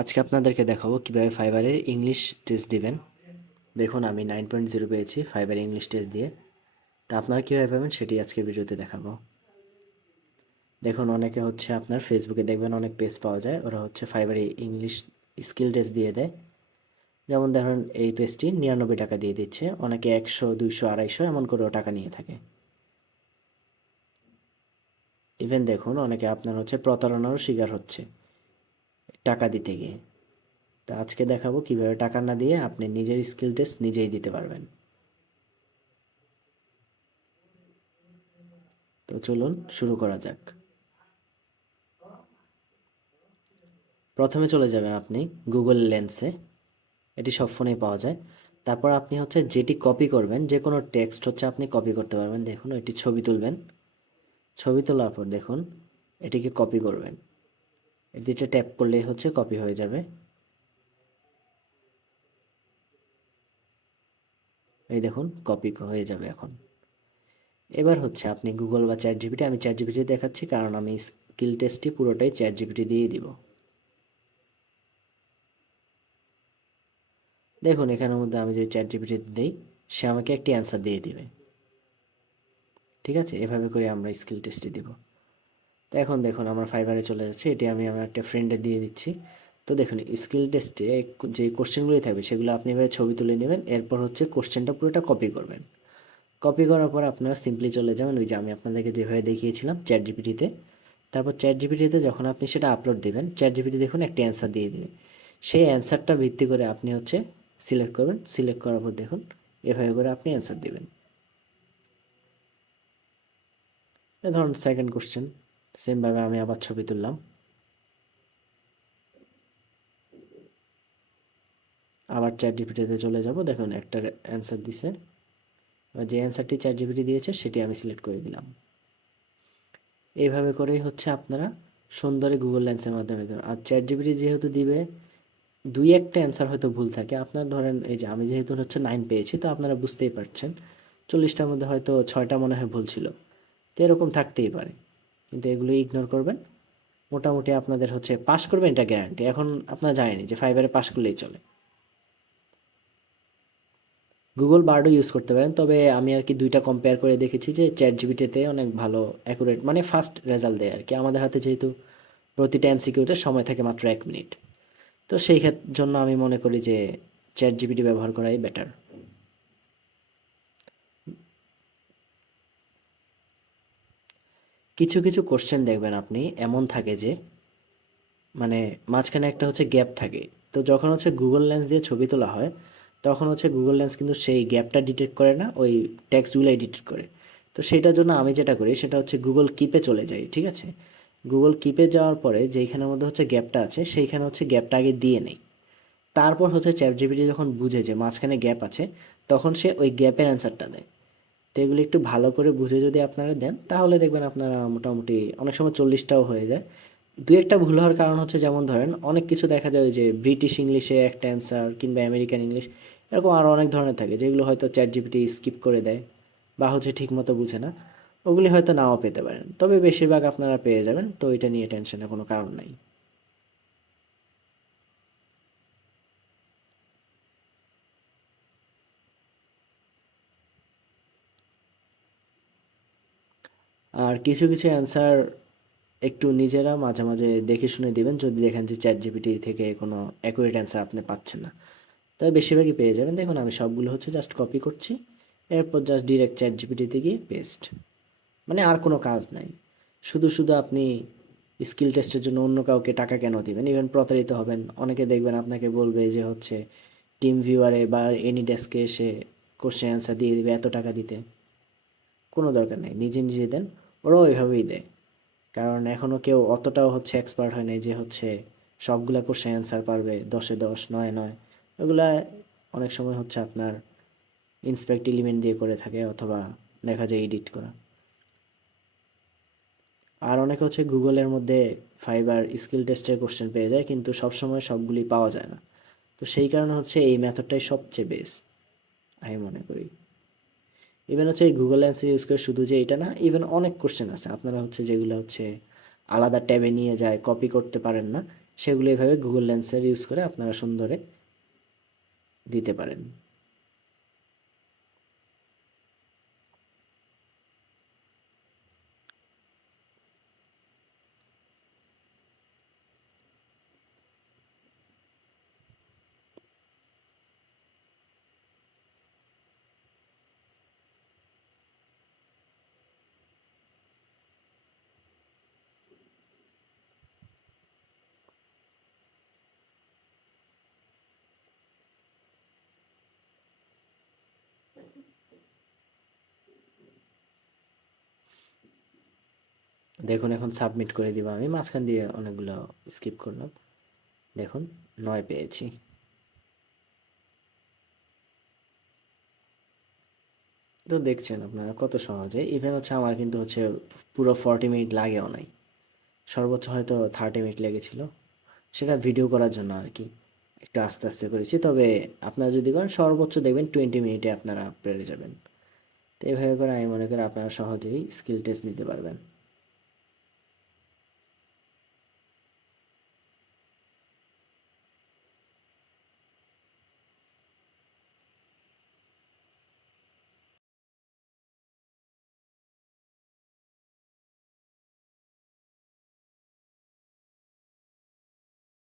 আজকে আপনাদেরকে দেখাবো কিভাবে ফাইবারের ইংলিশ টেস্ট দিবেন। দেখুন আমি 9.0 পেয়েছি ফাইবার ইংলিশ টেস্ট দিয়ে। তা আপনারা কীভাবে পাবেন সেটি আজকে ভিডিওতে দেখাবো। দেখুন অনেকে হচ্ছে আপনার ফেসবুকে দেখবেন অনেক পেজ পাওয়া যায়, ওরা হচ্ছে ফাইবারে ইংলিশ স্কিল টেস্ট দিয়ে দেয়। যেমন ধরুন এই পেজটি 99 টাকা দিয়ে দিচ্ছে, অনেকে 100, 200, 250 এমন করেও টাকা নিয়ে থাকে। ইভেন দেখুন অনেকে আপনার হচ্ছে প্রতারণারও শিকার হচ্ছে টাকা দিতে গিয়ে। তা আজকে দেখাবো কিভাবে টাকা না দিয়ে আপনি নিজের স্কিল টেস্ট নিজেই দিতে পারবেন। তো চলুন শুরু করা যাক। প্রথমে চলে যাবেন আপনি গুগল লেন্সে, এটি সব ফোনেই পাওয়া যায়। তারপর আপনি হচ্ছে যেটি কপি করবেন, যে কোনো টেক্সট হচ্ছে আপনি কপি করতে পারবেন। দেখুন এটি ছবি তুলবেন, ছবি তোলার পর দেখুন এটিকে কপি করবেন। এটিতে ট্যাপ করলেই হচ্ছে কপি হয়ে যাবে। এই দেখুন কপি হয়ে যাবে এখন। এবার হচ্ছে আপনি গুগল বা চ্যাট জিপিটি, আমি চ্যাট জিপিটি দেখাচ্ছি কারণ আমি স্কিল টেস্টটি পুরোটাই চ্যাট জিপিটি দিয়েই দিব। দেখুন এখানের মধ্যে আমি যদি চ্যাট জিপিটি দিই, সে আমাকে একটি অ্যান্সার দিয়ে দিবে। ঠিক আছে, এভাবে করে আমরা স্কিল টেস্টটি দিব। তো এখন দেখুন আমার ফাইবারে চলে যাচ্ছে, এটি আমি আমার একটা ফ্রেন্ডে দিয়ে দিচ্ছি। তো দেখুন স্কিল টেস্টে যে কোশ্চেনগুলি থাকবে সেগুলো আপনি এভাবে ছবি তুলে নেবেন, এরপর হচ্ছে কোশ্চেনটা পুরোটা কপি করবেন। কপি করার পর আপনারা সিম্পলি চলে যাবেন ওই যে আমি আপনাদেরকে যেভাবে দেখিয়েছিলাম চ্যাট জিপিটিতে। তারপর চ্যাট জিপিটিতে যখন আপনি সেটা আপলোড দেবেন, চ্যাট জিপিটি দেখুন একটা অ্যান্সার দিয়ে দেবে। সেই অ্যান্সারটা ভিত্তি করে আপনি হচ্ছে সিলেক্ট করবেন, সিলেক্ট করার পর দেখুন এভাবে করে আপনি অ্যান্সার দেবেন। ধরুন সেকেন্ড কোশ্চেন, সেমভাবে আমি আবার ছবি তুললাম, আবার চ্যাট জিপিটিতে চলে যাব। দেখুন একটা অ্যান্সার দিছে, এবার যে অ্যান্সারটি চ্যাট জিপিটি দিয়েছে সেটি আমি সিলেক্ট করে দিলাম। এইভাবে করেই হচ্ছে আপনারা সুন্দরী গুগল লেন্সের মাধ্যমে দেবেন। আর চ্যাট জিপিটি যেহেতু দিবে, দুই একটা অ্যান্সার হয়তো ভুল থাকে। আপনার ধরেন এই যে আমি যেহেতু হচ্ছে 9 পেয়েছি, তো আপনারা বুঝতেই পারছেন 40টার মধ্যে হয়তো 6টা মনে হয় ভুল ছিল। তো এরকম থাকতেই পারে, কিন্তু এগুলো ইগনোর করবেন। মোটামুটি আপনাদের হচ্ছে পাস করবেন, এটা গ্যারান্টি। এখন আপনারা জানেনই যে ফাইবারে পাস করলেই চলে। গুগল বার্ডও ইউজ করতে পারেন, তবে আমি আর কি দুইটা কম্পেয়ার করে দেখেছি যে চ্যাট জিপিটিতে অনেক ভালো অ্যাকুরেট, মানে ফাস্ট রেজাল্ট দেয় আর কি। আমাদের হাতে যেহেতু প্রতিটা এমসিকিউতে সময় থাকে মাত্র 1 মিনিট, তো সেই জন্য আমি মনে করি যে চ্যাট জিপিটি ব্যবহার করাই বেটার। কিছু কিছু কোশ্চেন দেখবেন আপনি এমন থাকে যে মানে মাঝখানে একটা হচ্ছে গ্যাপ থাকে। তো যখন হচ্ছে গুগল লেন্স দিয়ে ছবি তোলা হয়, তখন হচ্ছে গুগল লেন্স কিন্তু সেই গ্যাপটা ডিটেক্ট করে না, ওই টেক্সটগুলাই ডিটেক্ট করে। তো সেটার জন্য আমি যেটা করি সেটা হচ্ছে গুগল কিপে চলে যাই। ঠিক আছে, গুগল কিপে যাওয়ার পরে যেইখানের মধ্যে হচ্ছে গ্যাপটা আছে সেইখানে হচ্ছে গ্যাপটা আগে দিয়ে নেই। তারপর হচ্ছে চ্যাট জিপিটি যখন বুঝে যে মাঝখানে গ্যাপ আছে, তখন সে ওই গ্যাপের অ্যান্সারটা দেয়। তো এগুলো একটু ভালো করে বুঝে যদি আপনারা দেন, তাহলে দেখবেন আপনারা মোটামুটি অনেক সময় 40টাও হয়ে যায়। দু একটা ভুল হওয়ার কারণ হচ্ছে, যেমন ধরেন অনেক কিছু দেখা যায় যে ব্রিটিশ ইংলিশে একটা অ্যান্সার, কিংবা আমেরিকান ইংলিশ, এরকম আরও অনেক ধরনের থাকে যেগুলো হয়তো চ্যাট জিপিটি স্কিপ করে দেয় বা হচ্ছে ঠিকমতো বুঝে না। ওগুলি হয়তো নাও পেতে পারেন, তবে বেশিরভাগ আপনারা পেয়ে যাবেন। তো এটা নিয়ে টেনশনের কোনো কারণ নাই। আর কিছু কিছু অ্যান্সার একটু নিজেরা মাঝে মাঝে দেখে শুনে দিবেন, যদি দেখেন যে চ্যাট জিপিটি থেকে কোনো অ্যাকুরেট অ্যান্সার আপনি পাচ্ছেন না। তবে বেশিরভাগই পেয়ে যাবেন। দেখুন আমি সবগুলো হচ্ছে জাস্ট কপি করছি, এরপর জাস্ট ডিরেক্ট চ্যাট জিপিটিতে গিয়ে পেস্ট। মানে আর কোনো কাজ নাই। শুধু শুধু আপনি স্কিল টেস্টের জন্য অন্য কাউকে টাকা কেন দিবেন? ইভেন প্রতারিত হবেন। অনেকে দেখবেন আপনাকে বলবে যে হচ্ছে টিম ভিউয়ারে বা এনি ডেস্কে এসে কোশ্চেন অ্যান্সার দিয়ে দিবে এত টাকা দিতে। কোনো দরকার নেই, নিজে নিজে দেন। ওরাও ওইভাবেই দেয়, কারণ এখনও কেউ অতটাও হচ্ছে এক্সপার্ট হয় নাই যে হচ্ছে সবগুলা কোশ্চেন অ্যান্সার পারবে 10-এ 10, 9-এ 9। ওগুলা অনেক সময় হচ্ছে আপনার ইন্সপেক্ট এলিমেন্ট দিয়ে করে থাকে, অথবা দেখা যায় এডিট করা। আর অনেকে হচ্ছে গুগলের মধ্যে ফাইবার স্কিল টেস্টের কোশ্চেন পেয়ে যায়, কিন্তু সবসময় সবগুলি পাওয়া যায় না। তো সেই কারণে হচ্ছে এই মেথডটাই সবচেয়ে বেস্ট আমি মনে করি। ইভেন হচ্ছে এই গুগল অ্যান্সার ইউজ করে শুধু যে এটা না, ইভেন অনেক কোশ্চেন আছে আপনারা হচ্ছে যেগুলো হচ্ছে আলাদা ট্যাবে নিয়ে যায় কপি করতে পারেন না, সেগুলো এইভাবে গুগল লেন্সের ইউজ করে আপনারা সুন্দরে দিতে পারেন। দেখুন এখন সাবমিট করে দিব আমি, মাঝখান দিয়ে অনেকগুলো স্কিপ করলাম। দেখুন 9 পেয়েছি। তো দেখছেন আপনারা কত সহজে, ইভেন হচ্ছে আমার কিন্তু হচ্ছে পুরো 40 মিনিট লাগেও নাই, সর্বোচ্চ হয়তো 30 মিনিট লেগেছিল, সেটা ভিডিও করার জন্য আর কি, একটু আস্তে আস্তে করেছি। তবে আপনারা যদি করেন সর্বোচ্চ দেখবেন 20 মিনিটে আপনারা পেরে যাবেন। তো এইভাবে করে আমি মনে করি আপনারা সহজেই স্কিল টেস্ট দিতে পারবেন।